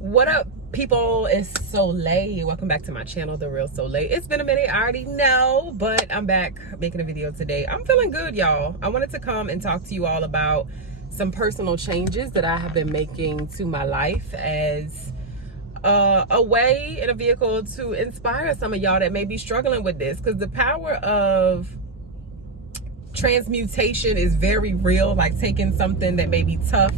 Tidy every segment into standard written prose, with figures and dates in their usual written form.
What up, people? It's Soleil. Welcome back to my channel, The Real Soleil. It's been a minute, I already know, but I'm back making a video today. I'm feeling good, y'all. I wanted to come and talk to you all about some personal changes that I have been making to my life as a way and a vehicle to inspire some of y'all that may be struggling with this, because the power of transmutation is very real. Like taking something that may be tough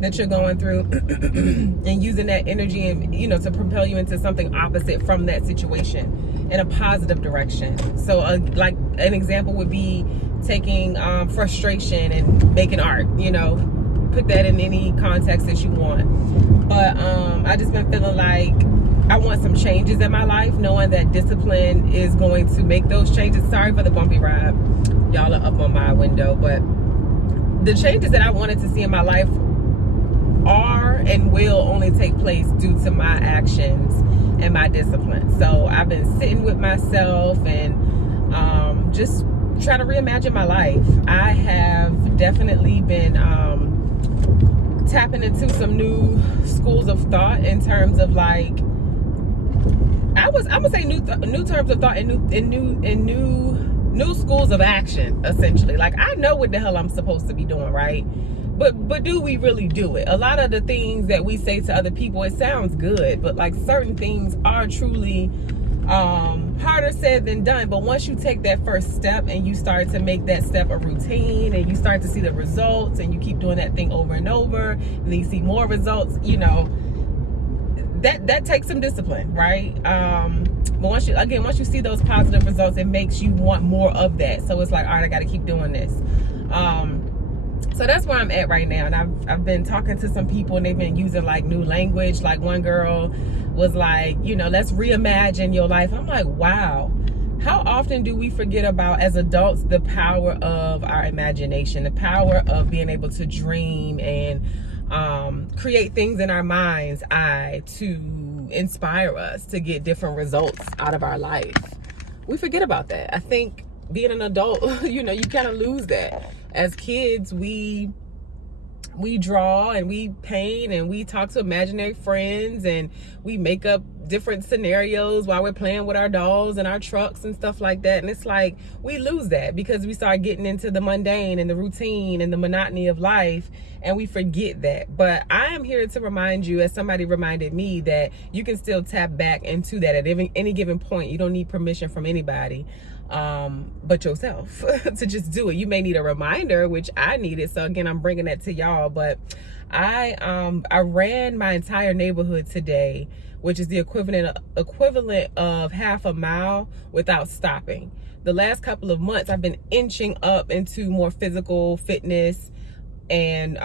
that you're going through and using that energy and to propel you into something opposite from that situation in a positive direction. So like an example would be taking frustration and making art. Put that in any context that you want. But I just been feeling like I want some changes in my life, knowing that discipline is going to make those changes. Sorry for the bumpy ride, y'all are up on my window, but the changes that I wanted to see in my life are and will only take place due to my actions and my discipline. So I've been sitting with myself and just trying to reimagine my life. I have definitely been tapping into some new schools of thought in terms of like, I would say new terms of thought and new schools of action, essentially. Like, I know what the hell I'm supposed to be doing, right? But do we really do it? A lot of the things that we say to other people, it sounds good, but like certain things are truly harder said than done. But once you take that first step and you start to make that step a routine and you start to see the results and you keep doing that thing over and over and then you see more results, that takes some discipline, right? But once you see those positive results, it makes you want more of that. So it's like, all right, I got to keep doing this. So that's where I'm at right now. And I've been talking to some people and they've been using like new language. Like one girl was like, let's reimagine your life. I'm like, wow. How often do we forget about, as adults, the power of our imagination, the power of being able to dream and create things in our mind's eye to inspire us to get different results out of our life? We forget about that. I think being an adult, you kind of lose that. As kids, we draw and we paint and we talk to imaginary friends and we make up different scenarios while we're playing with our dolls and our trucks and stuff like that. And it's like we lose that because we start getting into the mundane and the routine and the monotony of life, and we forget that. But I am here to remind you, as somebody reminded me, that you can still tap back into that at any given point. You don't need permission from anybody but yourself to just do it. You may need a reminder, which I needed. So again, I'm bringing that to y'all. But I ran my entire neighborhood today, which is the equivalent of half a mile without stopping. The last couple of months, I've been inching up into more physical fitness and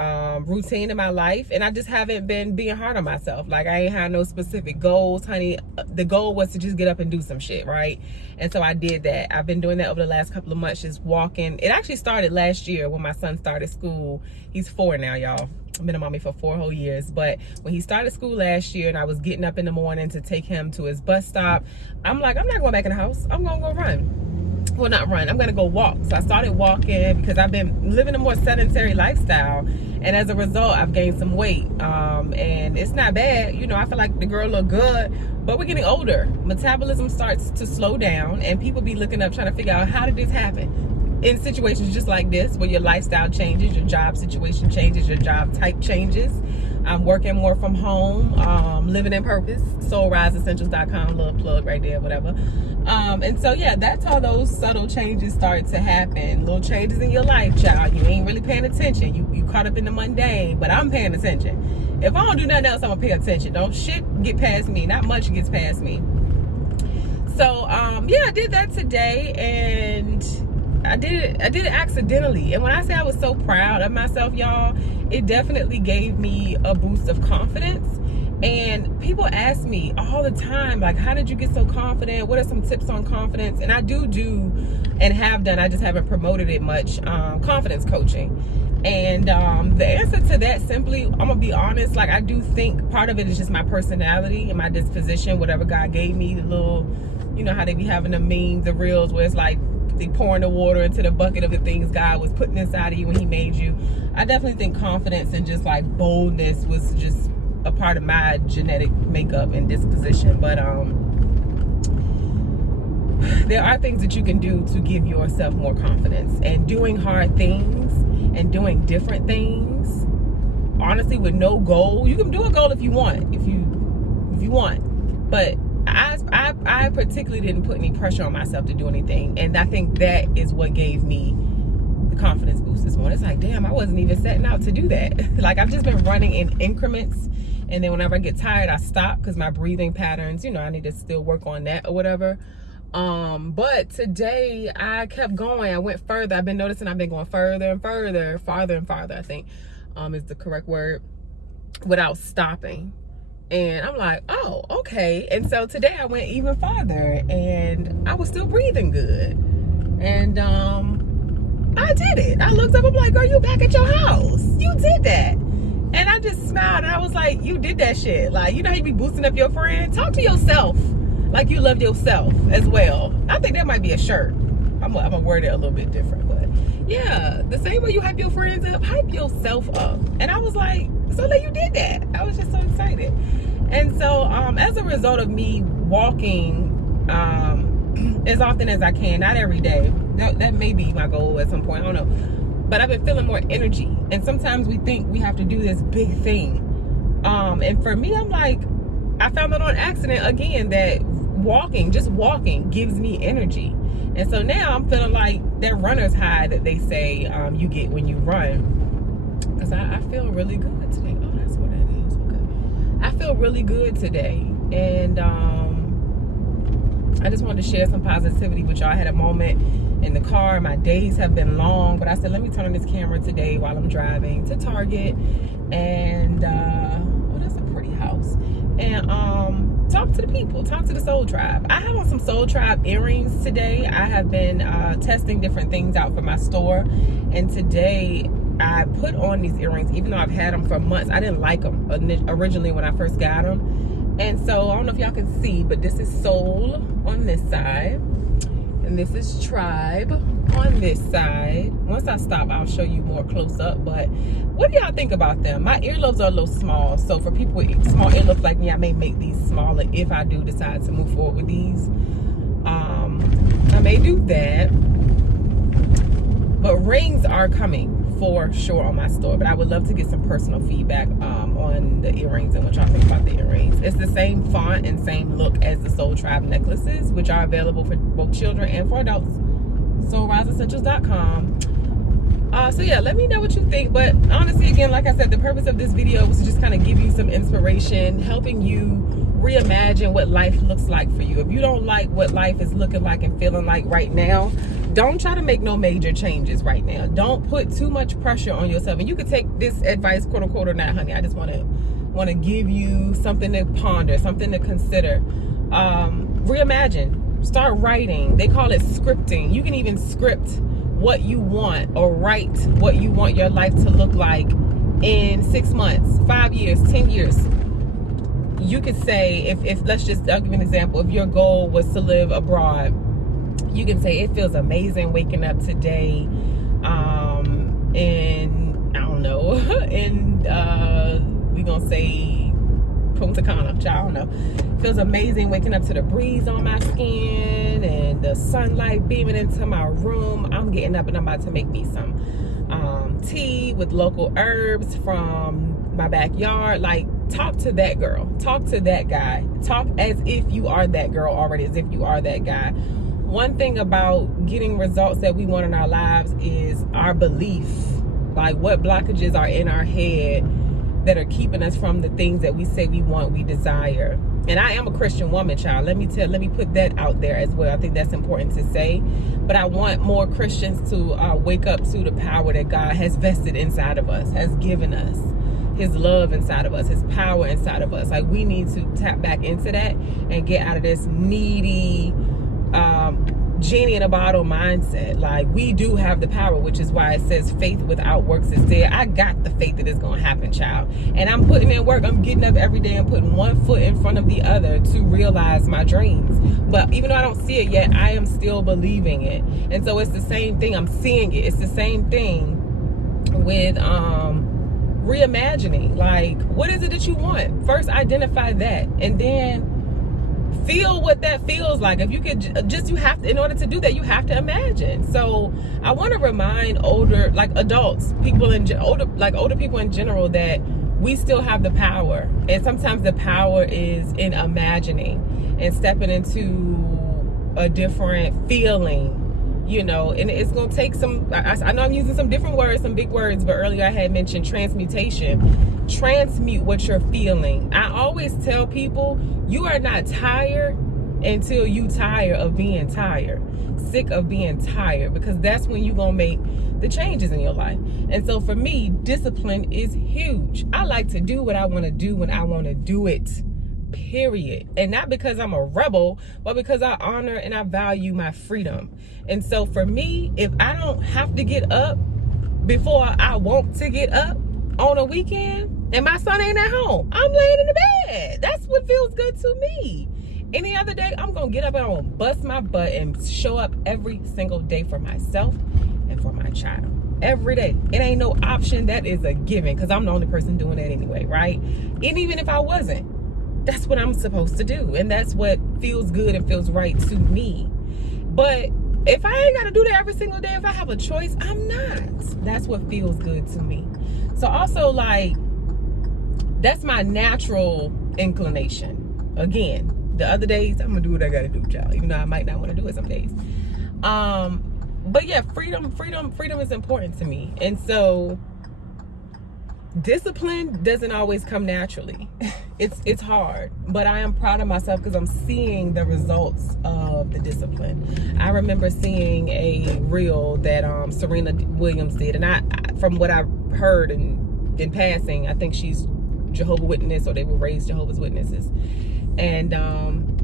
routine in my life, and I just haven't been being hard on myself. Like, I ain't had no specific goals, honey. The goal was to just get up and do some shit, right? And so I did that. I've been doing that over the last couple of months, just walking. It actually started last year when my son started school. He's 4 now, y'all. I've been a mommy for 4 whole years. But when he started school last year and I was getting up in the morning to take him to his bus stop, I'm like, I'm not going back in the house. I'm gonna go run. Well, not run, I'm gonna go walk. So I started walking because I've been living a more sedentary lifestyle, and as a result I've gained some weight, and it's not bad. I feel like the girl look good, but we're getting older. Metabolism starts to slow down, and people be looking up trying to figure out, how did this happen? In situations just like this, where your lifestyle changes, your job situation changes, your job type changes. I'm working more from home, living in purpose, soulriseessentials.com, little plug right there, whatever. And so, yeah, that's how those subtle changes start to happen. Little changes in your life, child. You ain't really paying attention. You caught up in the mundane, but I'm paying attention. If I don't do nothing else, I'm gonna pay attention. Don't shit get past me. Not much gets past me. So, yeah, I did that today, and I did it accidentally. And when I say I was so proud of myself, y'all, it definitely gave me a boost of confidence. And people ask me all the time, like, how did you get so confident? What are some tips on confidence? And I do and have done, I just haven't promoted it much, confidence coaching. And the answer to that, simply, I'm gonna be honest, like, I do think part of it is just my personality and my disposition, whatever God gave me. The little, how they be having the memes, the reels, where it's like they pouring the water into the bucket of the things God was putting inside of you when he made you. I definitely think confidence and just like boldness was just a part of my genetic makeup and disposition. But there are things that you can do to give yourself more confidence, and doing hard things and doing different things, honestly, with no goal. You can do a goal if you want, if you want, but I particularly didn't put any pressure on myself to do anything, and I think that is what gave me the confidence boost this morning. It's like, damn, I wasn't even setting out to do that. Like, I've just been running in increments, and then whenever I get tired, I stop, because my breathing patterns, you know, I need to still work on that or whatever. But today I kept going. I went further. I've been noticing I've been going further and further, farther and farther, I think is the correct word, without stopping. And I'm like, oh, okay. And so today I went even farther, and I was still breathing good. And I did it. I looked up, I'm like, girl, you back at your house. You did that. And I just smiled, and I was like, you did that shit. Like, you know how you be boosting up your friend? Talk to yourself like you love yourself as well. I think that might be a shirt. I'm gonna word it a little bit different, but yeah, the same way you hype your friends up, hype yourself up. And I was like, so that you did that. I was just so excited. And so as a result of me walking as often as I can, not every day, that may be my goal at some point, I don't know, but I've been feeling more energy. And sometimes we think we have to do this big thing, and for me, I'm like, I found out on accident again that just walking gives me energy. And so now I'm feeling like that runner's high that they say you get when you run. Because I feel really good today. Oh, that's what that is. Okay. I feel really good today. And I just wanted to share some positivity with y'all. I had a moment in the car. My days have been long, but I said, let me turn on this camera today while I'm driving to Target. And, oh, that's a pretty house. And talk to the people, talk to the Soul Tribe. I have on some Soul Tribe earrings today. I have been testing different things out for my store, and today I put on these earrings, even though I've had them for months. I didn't like them originally when I first got them, and so I don't know if y'all can see, but this is Soul on this side, and this is Tribe on this side. Once I stop, I'll show you more close up. But what do y'all think about them? My earlobes are a little small, so for people with small earlobes like me, I may make these smaller if I do decide to move forward with these. I may do that, but rings are coming for sure on my store. But I would love to get some personal feedback on the earrings and what y'all think about the earrings. It's the same font and same look as the Soul Tribe necklaces, which are available for both children and for adults. SolRiseEssentials.com. So yeah, let me know what you think. But honestly, again, like I said, the purpose of this video was to just kind of give you some inspiration, helping you reimagine what life looks like for you. If you don't like what life is looking like and feeling like right now, don't try to make no major changes right now. Don't put too much pressure on yourself. And you could take this advice, quote unquote, or not, honey. I just want to give you something to ponder, something to consider. Reimagine. Start writing. They call it scripting. You can even script what you want, or write what you want your life to look like in 6 months, 5 years, 10 years. You could say, if let's just, I'll give you an example. If your goal was to live abroad, you can say, it feels amazing waking up today in, I don't know, in, we're going to say Punta Cana, I don't know. Feels amazing waking up to the breeze on my skin and the sunlight beaming into my room. I'm getting up and I'm about to make me some tea with local herbs from my backyard. Like, talk to that girl, talk to that guy, talk as if you are that girl already, as if you are that guy. One thing about getting results that we want in our lives is our belief, like what blockages are in our head that are keeping us from the things that we say we want, we desire. And I am a Christian woman, child. Let me put that out there as well. I think that's important to say. But I want more Christians to wake up to the power that God has vested inside of us, has given us. His love inside of us, his power inside of us. Like, we need to tap back into that and get out of this needy, genie in a bottle mindset. Like, we do have the power, which is why it says faith without works is dead. I got the faith that it's gonna happen, child. And I'm putting in work. I'm getting up every day and putting one foot in front of the other to realize my dreams. But even though I don't see it yet, I am still believing it. And so it's the same thing. I'm seeing it. It's the same thing with reimagining. Like, what is it that you want? First, identify that, and then feel what that feels like. If you could you have to, in order to do that, you have to imagine. So I want to remind older, like adults, older people in general, that we still have the power. And sometimes the power is in imagining and stepping into a different feeling, you know. And it's going to take some, I know I'm using some different words, some big words, but earlier I had mentioned transmutation. Transmute what you're feeling. I always tell people, you are not tired until you tire of being tired, sick of being tired, because that's when you're going to make the changes in your life. And so for me, discipline is huge. I like to do what I want to do when I want to do it, period. And not because I'm a rebel, but because I honor and I value my freedom. And so for me, if I don't have to get up before I want to get up on a weekend, and my son ain't at home, I'm laying in the bed. That's what feels good to me. Any other day, I'm gonna get up and I'm gonna bust my butt and show up every single day for myself and for my child. Every day. It ain't no option. That is a given, because I'm the only person doing that anyway, right? And even if I wasn't, that's what I'm supposed to do. And that's what feels good and feels right to me. But if I ain't gotta do that every single day, if I have a choice, I'm not. That's what feels good to me. So also, like, that's my natural inclination. Again, the other days, I'm gonna do what I gotta do, child. Even though I might not want to do it some days. But yeah, freedom is important to me. And so discipline doesn't always come naturally. It's hard, but I am proud of myself because I'm seeing the results of the discipline. I remember seeing a reel that Serena Williams did, and I from what I've heard in passing, I think she's Jehovah's Witness, or they were raised Jehovah's Witnesses. And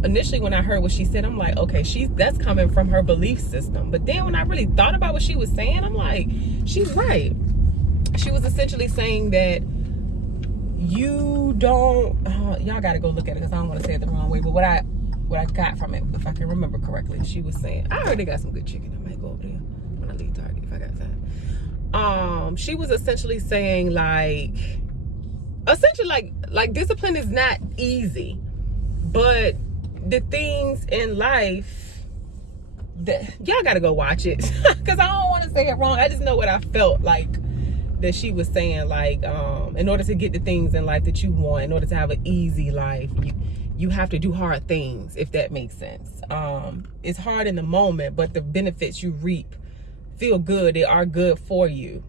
initially when I heard what she said, I'm like, okay, that's coming from her belief system. But then when I really thought about what she was saying, I'm like, she's right. She was essentially saying that you don't, y'all got to go look at it because I don't want to say it the wrong way. But what I got from it, if I can remember correctly, she was saying, I already got some good chicken. I might go over there when I leave Target if I got time. She was essentially saying like discipline is not easy, but the things in life that y'all got to go watch it because I don't want to say it wrong. I just know what I felt like that she was saying, like, in order to get the things in life that you want, in order to have an easy life, you have to do hard things, if that makes sense. It's hard in the moment, but the benefits you reap feel good. They are good for you.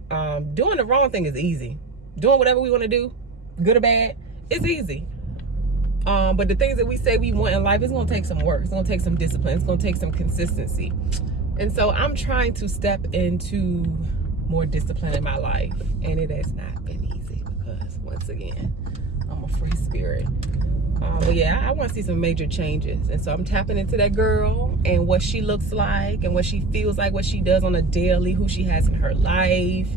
Doing the wrong thing is easy. Doing whatever we want to do, good or bad, it's easy. But the things that we say we want in life, it's going to take some work. It's going to take some discipline. It's going to take some consistency. And so I'm trying to step into more discipline in my life. And it has not been easy because, once again, I'm a free spirit. But yeah, I want to see some major changes. And so I'm tapping into that girl and what she looks like and what she feels like, what she does on a daily, who she has in her life,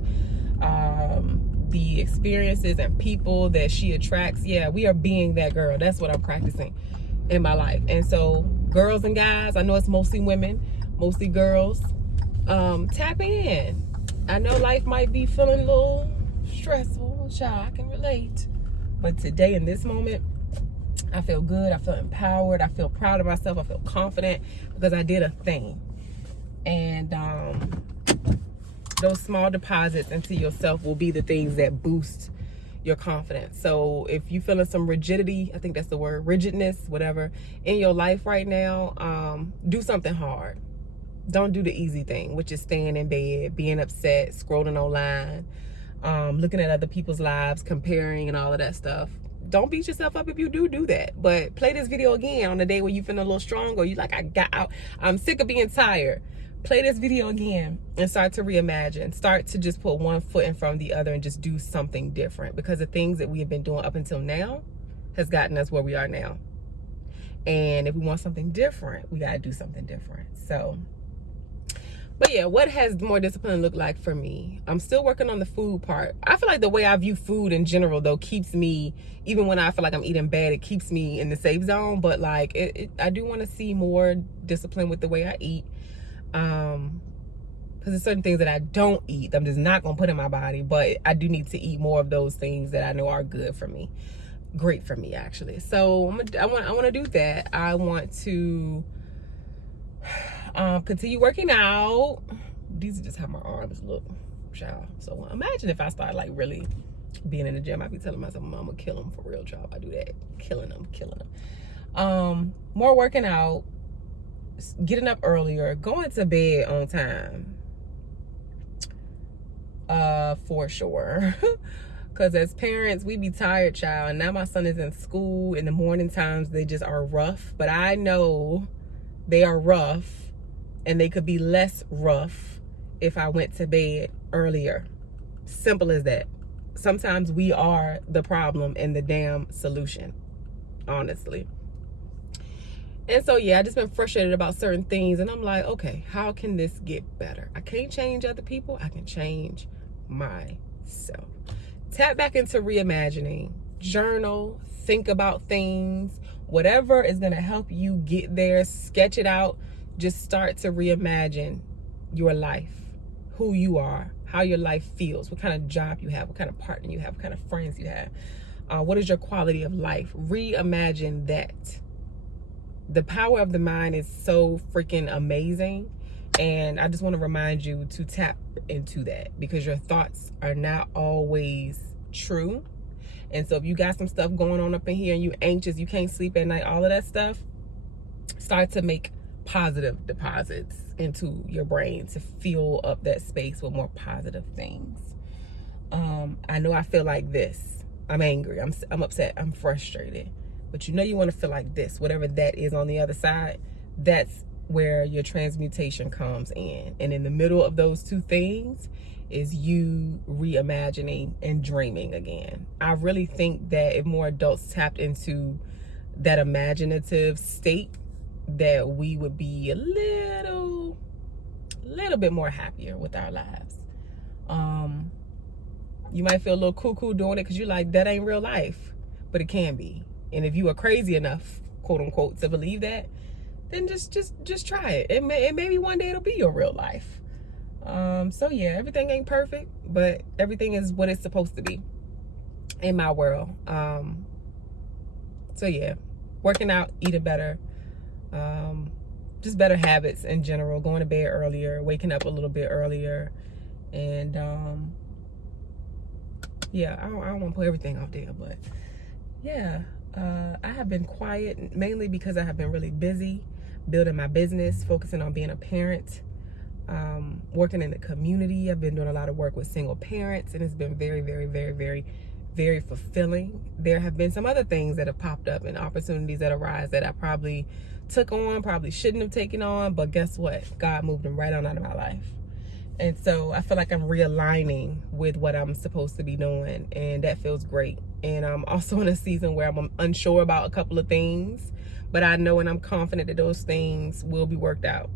the experiences and people that she attracts. Yeah, we are being that girl. That's what I'm practicing in my life. And so girls and guys, I know it's mostly women, mostly girls, tap in. I know life might be feeling a little stressful, child, I can relate. But today, in this moment, I feel good, I feel empowered, I feel proud of myself, I feel confident because I did a thing. And those small deposits into yourself will be the things that boost your confidence. So if you're feeling some rigidity, I think that's the word, rigidness, whatever, in your life right now, do something hard. Don't do the easy thing, which is staying in bed, being upset, scrolling online, looking at other people's lives, comparing and all of that stuff. Don't beat yourself up if you do that. But play this video again on the day where you feel a little strong or you like, I'm sick of being tired. Play this video again and start to reimagine. Start to just put one foot in front of the other and just do something different, because the things that we have been doing up until now has gotten us where we are now. And if we want something different, we got to do something different. So, but yeah, what has more discipline look like for me? I'm still working on the food part. I feel like the way I view food in general, though, keeps me, even when I feel like I'm eating bad, it keeps me in the safe zone. But like, I do want to see more discipline with the way I eat. Because because there's certain things that I don't eat. I'm just not going to put in my body, but I do need to eat more of those things that I know are good for me. Great for me, actually. So I want to do that. I want to continue working out. These are just how my arms look, child. So imagine if I start like really being in the gym. I'd be telling myself, I'm gonna kill them for real, child. I do that, killing them. More working out, getting up earlier, going to bed on time, for sure. Because as parents, we be tired, child. And now my son is in school. In the morning times, they just are rough. But I know they are rough, and they could be less rough if I went to bed earlier. Simple as that. Sometimes we are the problem and the damn solution, honestly. And so, yeah, I just been frustrated about certain things. And I'm like, okay, how can this get better? I can't change other people. I can change myself. Tap back into reimagining. Journal. Think about things. Whatever is going to help you get there. Sketch it out. Just start to reimagine your life. Who you are. How your life feels. What kind of job you have. What kind of partner you have. What kind of friends you have. What is your quality of life? Reimagine that. The power of the mind is so freaking amazing. And I just want to remind you to tap into that, because your thoughts are not always true. And so if you got some stuff going on up in here and you anxious, you can't sleep at night, all of that stuff, start to make positive deposits into your brain to fill up that space with more positive things. I know I feel like this. I'm angry. I'm upset. I'm frustrated. But you know you want to feel like this, whatever that is on the other side. That's where your transmutation comes in. And in the middle of those two things is you reimagining and dreaming again. I really think that if more adults tapped into that imaginative state, that we would be a little bit more happier with our lives. You might feel a little cuckoo doing it because you're like, that ain't real life, but it can be. And if you are crazy enough, quote unquote, to believe that, then just try it. It maybe one day it'll be your real life. So yeah, everything ain't perfect, but everything is what it's supposed to be in my world. So yeah, working out, eating better, just better habits in general, going to bed earlier, waking up a little bit earlier, and yeah, I don't want to put everything out there, but yeah, I have been quiet mainly because I have been really busy building my business, focusing on being a parent, working in the community. I've been doing a lot of work with single parents, and it's been very, very, very, very, very fulfilling. There have been some other things that have popped up and opportunities that arise that I probably took on, probably shouldn't have taken on, but guess what? God moved them right on out of my life. And so I feel like I'm realigning with what I'm supposed to be doing, and that feels great. And I'm also in a season where I'm unsure about a couple of things, but I know and I'm confident that those things will be worked out.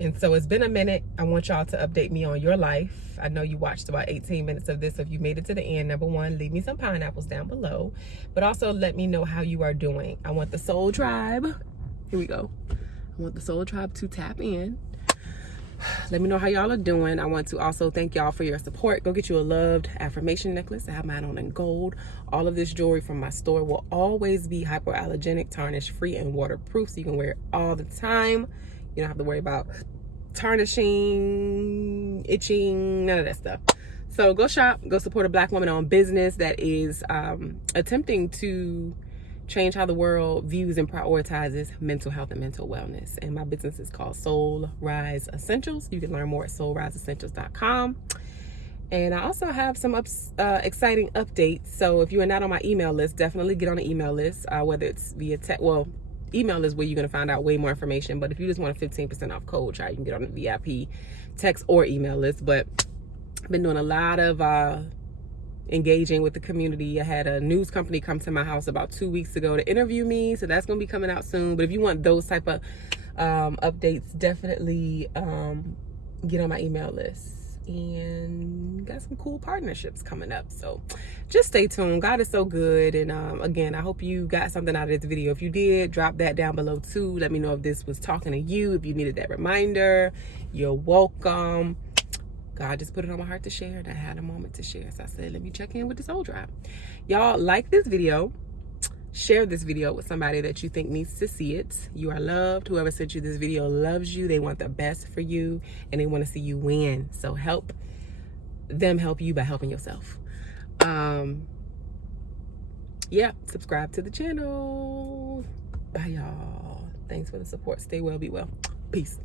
And so it's been a minute. I want y'all to update me on your life. I know you watched about 18 minutes of this. If you made it to the end, number one, leave me some pineapples down below, but also let me know how you are doing. I want the Soul Tribe. Here we go. I want the Soul Tribe to tap in. Let me know how y'all are doing. I want to also thank y'all for your support. Go get you a loved affirmation necklace. I have mine on in gold. All of this jewelry from my store will always be hypoallergenic, tarnish free, and waterproof, so you can wear it all the time. You don't have to worry about tarnishing, itching, none of that stuff. So go shop, go support a Black woman-owned business that is attempting to change how the world views and prioritizes mental health and mental wellness. And my business is called Soul Rise Essentials. You can learn more at soulriseessentials.com. And I also have some exciting updates. So if you are not on my email list, definitely get on the email list, whether it's via text. Well, email is where you're going to find out way more information. But if you just want a 15% off code, you can get on the VIP text or email list. But I've been doing a lot of engaging with the community. I had a news company come to my house about 2 weeks ago to interview me, so that's going to be coming out soon. But if you want those type of updates, definitely get on my email list. and got some cool partnerships coming up. So just stay tuned. God is so good. And again, I hope you got something out of this video. If you did, drop that down below too. Let me know if this was talking to you, if you needed that reminder. You're welcome. God just put it on my heart to share, and I had a moment to share. So I said, let me check in with the SolTribe. Y'all, like this video. Share this video with somebody that you think needs to see it. You are loved. Whoever sent you this video loves you. They want the best for you, and they want to see you win. So help them help you by helping yourself. Yeah, subscribe to the channel. Bye, y'all. Thanks for the support. Stay well, be well. Peace.